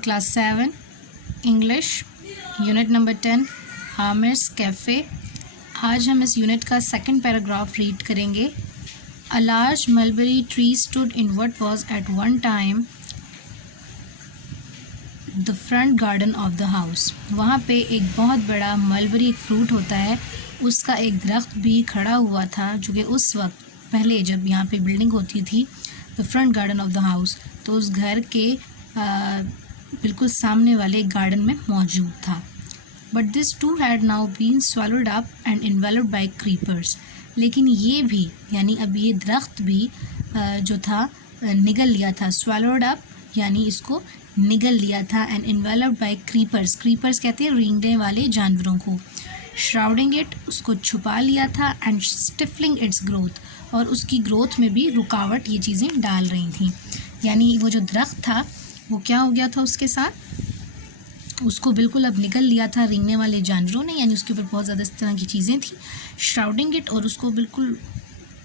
Class 7 English unit number 10 Aamir's cafe. आज हम इस यूनिट का सेकंड पैराग्राफ रीड करेंगे। A large mulberry tree stood in what was at one time the front garden of the house. वहाँ पे एक बहुत बड़ा मलबेरी, एक फ्रूट होता है, उसका एक दरख्त भी खड़ा हुआ था जो कि उस वक्त पहले जब यहाँ पे बिल्डिंग होती थी the front garden of the house, तो उस घर के बिल्कुल सामने वाले गार्डन में मौजूद था। But this too had now been swallowed up and enveloped by creepers. लेकिन ये भी यानी अब ये दरख्त भी जो था निगल लिया था। swallowed अप यानी इसको निगल लिया था and enveloped by creepers. Creepers कहते हैं रेंगने वाले जानवरों को। shrouding इट, उसको छुपा लिया था, एंड स्टिफलिंग इट्स ग्रोथ, और उसकी ग्रोथ में भी रुकावट ये चीज़ें डाल रही थी। यानी वो जो दरख्त था वो क्या हो गया था, उसके साथ उसको बिल्कुल अब निगल लिया था रेंगने वाले जानवरों ने, यानी उसके ऊपर बहुत ज़्यादा इस तरह की चीज़ें थी। श्राउडिंग इट, और उसको बिल्कुल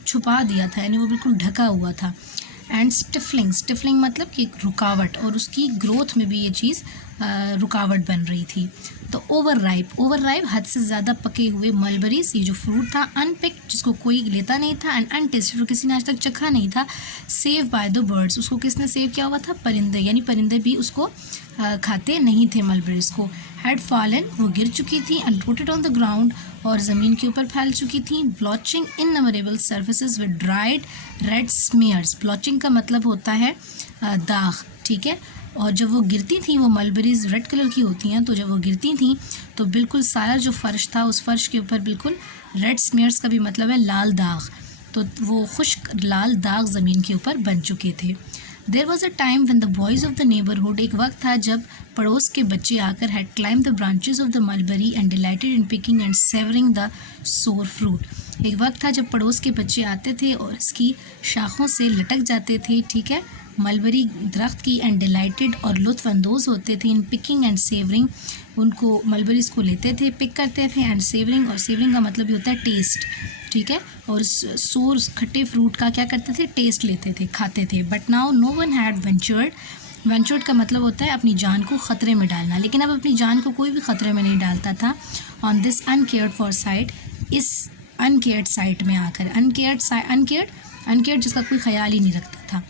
छुपा दिया था, यानी वो बिल्कुल ढका हुआ था। एंड स्टिफलिंग, स्टिफलिंग मतलब कि रुकावट, और उसकी ग्रोथ में भी ये चीज़ रुकावट बन रही थी। तो ओवर राइप, ओवर राइप हद से ज़्यादा पके हुए मलबरीज, ये जो फ्रूट था, अनपिक्ड जिसको कोई लेता नहीं था, एंड अनटेस्टेड और किसी ने आज तक चखा नहीं था, सेव बाय द बर्ड्स, उसको किसने सेव किया हुआ था, परिंदे, यानी परिंदे भी उसको खाते नहीं थे मलबरीज को। हैड फॉलन, वो गिर चुकी थी, and rotted on the ground, और ज़मीन के ऊपर फैल चुकी थी। Blotching innumerable surfaces with dried red smears. Blotching का मतलब होता है दाग, ठीक है। और जब वो गिरती थी, वो मलबरीज रेड कलर की होती हैं, तो जब वो गिरती थी तो बिल्कुल सारा जो फ़र्श था उस फ़र्श के ऊपर बिल्कुल रेड स्मीयर्स का भी मतलब है लाल दाग, तो वो खुश्क लाल दाग ज़मीन के ऊपर बन चुके थे। There was a time when the boys of the neighbourhood, एक वक्त था जब पड़ोस के बच्चे आकर had climb the branches of the mulberry and delighted in picking and savouring the sour fruit. एक वक्त था जब पड़ोस के बच्चे आते थे और इसकी शाखों से लटक जाते थे, ठीक है, मलबरी दरख्त की, एंड डिलाइटेड और लुत्फ़अंदोज़ होते थे इन पिकिंग एंड सेवरिंग, उनको मलबरीज़ को लेते थे, पिक करते थे, एंड सेवरिंग, और सेवरिंग का मतलब भी होता है टेस्ट, ठीक है, और सोर खट्टे फ्रूट का क्या करते थे, टेस्ट लेते थे, खाते थे। But now no one had ventured, ventured का मतलब होता है अपनी जान को ख़तरे में डालना, लेकिन अब अपनी जान को कोई भी ख़तरे में नहीं डालता था। On this uncared for site, इस अनकेयर्ड साइट में आकर, अनकेयर्ड जिसका कोई ख्याल ही नहीं रखता था।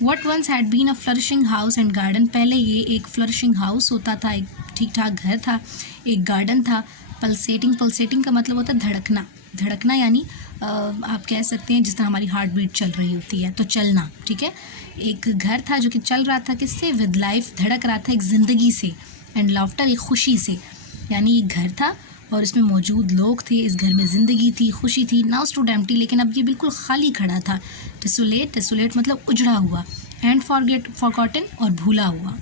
What once had been a flourishing house and garden, पहले ये एक फ्लरिशिंग हाउस होता था, एक ठीक ठाक घर था, एक गार्डन था। पल्सेटिंग, पल्सेटिंग का मतलब होता है धड़कना, धड़कना यानी आप कह सकते हैं जिस तरह हमारी हार्ट बीट चल रही होती है, तो चलना, ठीक है। एक घर था जो कि चल रहा था किससे, विद लाइफ, धड़क रहा था एक ज़िंदगी से, एंड लाफ्टर, एक खुशी से, यानी एक घर था और इसमें मौजूद लोग थे, इस घर में ज़िंदगी थी, खुशी थी। नाउ स्टूड एम्प्टी, लेकिन अब ये बिल्कुल खाली खड़ा था। डिसोलेट, डिसोलेट मतलब उजड़ा हुआ, एंड फॉरगॉटन, और भूला हुआ।